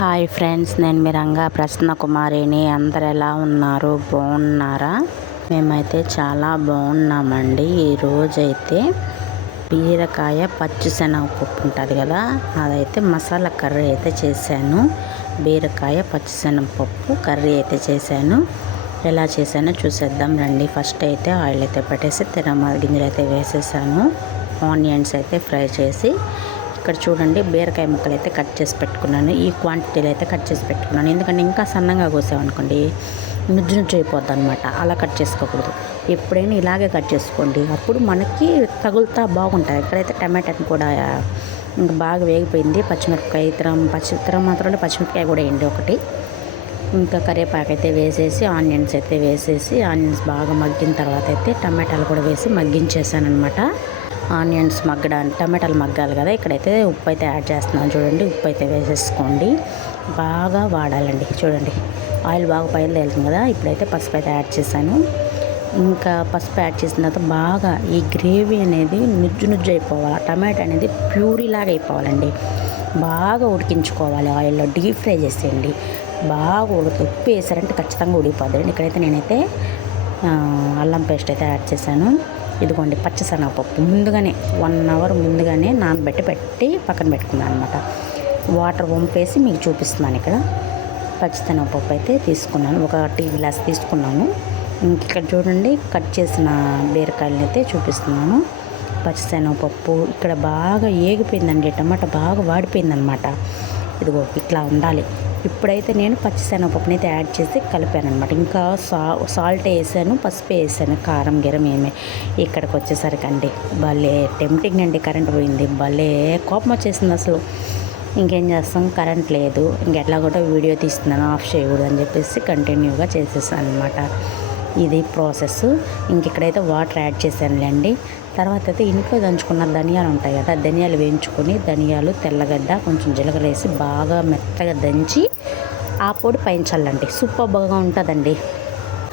Hi friends, నేను మీ రంగా ప్రసన్న కుమారిని. అందరు ఎలా ఉన్నారు? బాగున్నారా? మేమైతే చాలా బాగున్నామండి. ఈరోజైతే బీరకాయ పచ్చిశనగపప్పు ఉంటుంది కదా, అదైతే మసాలా కర్రీ అయితే చేశాను. బీరకాయ పచ్చిశనగపప్పు కర్రీ అయితే చేశాను. ఎలా చేశానో చూసేద్దాం రండి. ఫస్ట్ అయితే ఆయిల్ అయితే పెట్టేసి తిరగమాత గింజలు అయితే వేసేసాను. ఆనియన్స్ అయితే ఫ్రై చేసి, ఇక్కడ చూడండి బీరకాయ ముక్కలు అయితే కట్ చేసి పెట్టుకున్నాను. ఈ క్వాంటిటీలో అయితే కట్ చేసి పెట్టుకున్నాను. ఎందుకంటే ఇంకా సన్నంగా కోసామనుకోండి నుజ్జు నుజ్జు అయిపోద్ది అనమాట. అలా కట్ చేసుకోకూడదు. ఎప్పుడైనా ఇలాగే కట్ చేసుకోండి, అప్పుడు మనకి తగులుతా బాగుంటుంది. ఇక్కడైతే టమాటాని కూడా ఇంకా బాగా వేగిపోయింది. పచ్చిమిరపకాయ మాత్రం పచ్చిమిరపకాయ కూడా వేయండి ఒకటి. ఇంకా కరివేపాకు అయితే వేసేసి ఆనియన్స్ అయితే వేసేసి, ఆనియన్స్ బాగా మగ్గిన తర్వాత అయితే టమాటాలు కూడా వేసి మగ్గించేసాను అనమాట. ఆనియన్స్ మగ్గడానికి టమాటాలు మగ్గాలి కదా. ఇక్కడైతే ఉప్పు అయితే యాడ్ చేస్తున్నాను. చూడండి, ఉప్పు అయితే వేసేసుకోండి. బాగా వాడాలండి. చూడండి ఆయిల్ బాగా పైన తేలుతుంది కదా. ఇప్పుడైతే పసుపు అయితే యాడ్ చేశాను. ఇంకా పసుపు యాడ్ చేసిన తర్వాత బాగా ఈ గ్రేవీ అనేది నుజ్జు నుజ్జు అయిపోవాలి. టమాటా అనేది ప్యూరీ లాగా అయిపోవాలండి. బాగా ఉడికించుకోవాలి. ఆయిల్లో డీప్ ఫ్రై చేసేయండి. బాగా ఉప్పు వేసారంటే ఖచ్చితంగా ఉడికిపోద్దండి. ఇక్కడైతే నేనైతే అల్లం పేస్ట్ అయితే యాడ్ చేశాను. ఇదిగోండి పచ్చిశనగపప్పు ముందుగానే 1 అవర్ ముందుగానే పెట్టి పక్కన పెట్టుకున్నాను అనమాట. వాటర్ వంపేసి మీకు చూపిస్తున్నాను. ఇక్కడ పచ్చిశనగపప్పు అయితే తీసుకున్నాను. ఒక టీ గ్లాస్ తీసుకున్నాను. ఇక్కడ చూడండి కట్ చేసిన బీరకాయలను అయితే చూపిస్తున్నాను. పచ్చిశనగపప్పు ఇక్కడ బాగా ఏగిపోయిందండి. టమాటా బాగా వాడిపోయిందనమాట. ఇదిగో ఇట్లా ఉండాలి. ఇప్పుడైతే నేను పచ్చిశనగపప్పుని అయితే యాడ్ చేసి కలిపాను అనమాట. ఇంకా సాల్ట్ వేసాను, పసుపు వేసాను, కారం గిరం ఏమే. ఇక్కడికి వచ్చేసరికి అండి భలే టెంప్టింగ్ అండి. కరెంట్ పోయింది. భలే కోపం వచ్చేసింది అసలు. ఇంకేం చేస్తాం, కరెంట్ లేదు. ఇంకెట్లా కూడా వీడియో తీస్తున్నాను, ఆఫ్ చేయకూడదు అని చెప్పేసి కంటిన్యూగా చేసేసాను అనమాట. ఇది ప్రాసెస్. ఇక్కడైతే వాటర్ యాడ్ చేశానులేండి. తర్వాత అయితే ఇంట్లో దంచుకున్న ధనియాలు ఉంటాయి కదా, ధనియాలు వేయించుకొని ధనియాలు, తెల్లగడ్డ, కొంచెం జీలకర్ర వేసి బాగా మెత్తగా దంచి ఆ పొడి పైన చల్లండి. సూపర్గా ఉంటుందండి.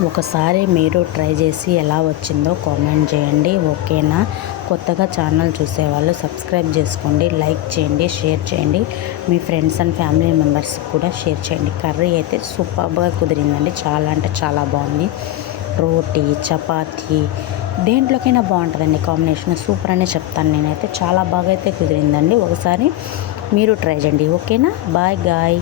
ఒకసారి మీరు ట్రై చేసి ఎలా వచ్చిందో కామెంట్ చేయండి. ఓకేనా? కొత్తగా ఛానల్ చూసేవాళ్ళు సబ్స్క్రైబ్ చేసుకోండి, లైక్ చేయండి, షేర్ చేయండి. మీ ఫ్రెండ్స్ అండ్ ఫ్యామిలీ మెంబర్స్ కూడా షేర్ చేయండి. కర్రీ అయితే సూపర్గా కుదిరిందండి. చాలా అంటే చాలా బాగుంది. రోటీ, చపాతీ దేంట్లోకైనా బాగుంటుందండి కాంబినేషన్. సూపర్ అనే చెప్తాను నేనైతే. చాలా బాగా అయితే కుదిరిందండి. ఒకసారి మీరు ట్రై చేయండి. ఓకేనా? Bye guy.